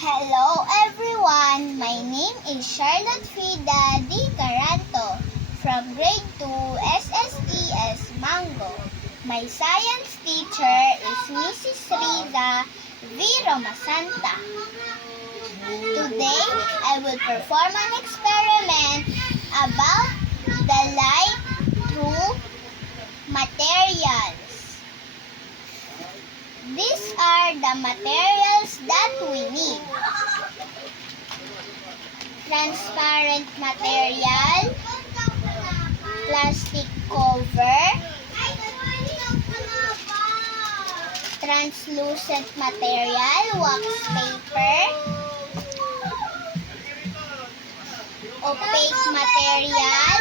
Hello everyone, my name is Charlotte Frida D. Caranto from Grade 2 SSES Mango. My science teacher is Mrs. Rida V. Romasanta. Today, I will perform an experiment about the light through materials. These are the materials that we need. Transparent material, plastic cover, translucent material, wax paper, opaque material,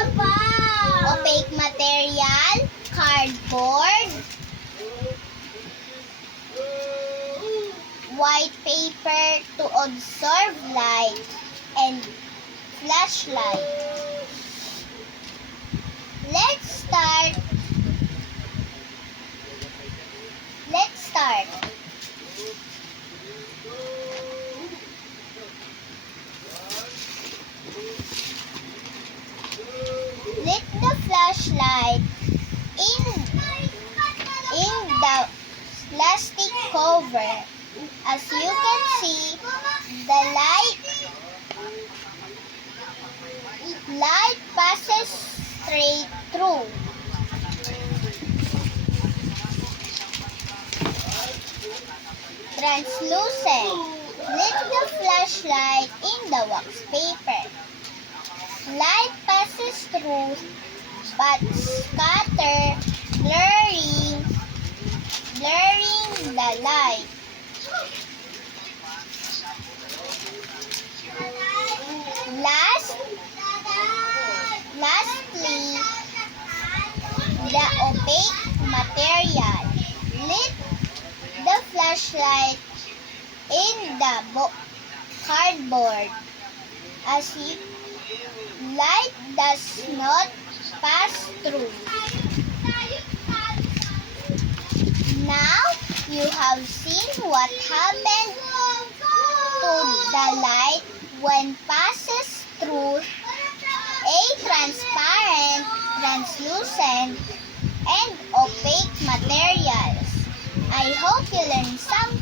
cardboard, white paper to absorb light, and flashlight. Let's start. Lit the flashlight in the plastic cover. As you can see, the light passes straight through. Translucent. Lit the flashlight in the wax paper. Light passes through but scatter, blurring the light. Lastly, the opaque material. Lit the flashlight in the cardboard. As light does not pass through. Now, you have seen what happened to the light when passes through a transparent, translucent, and opaque materials. I hope you learned something.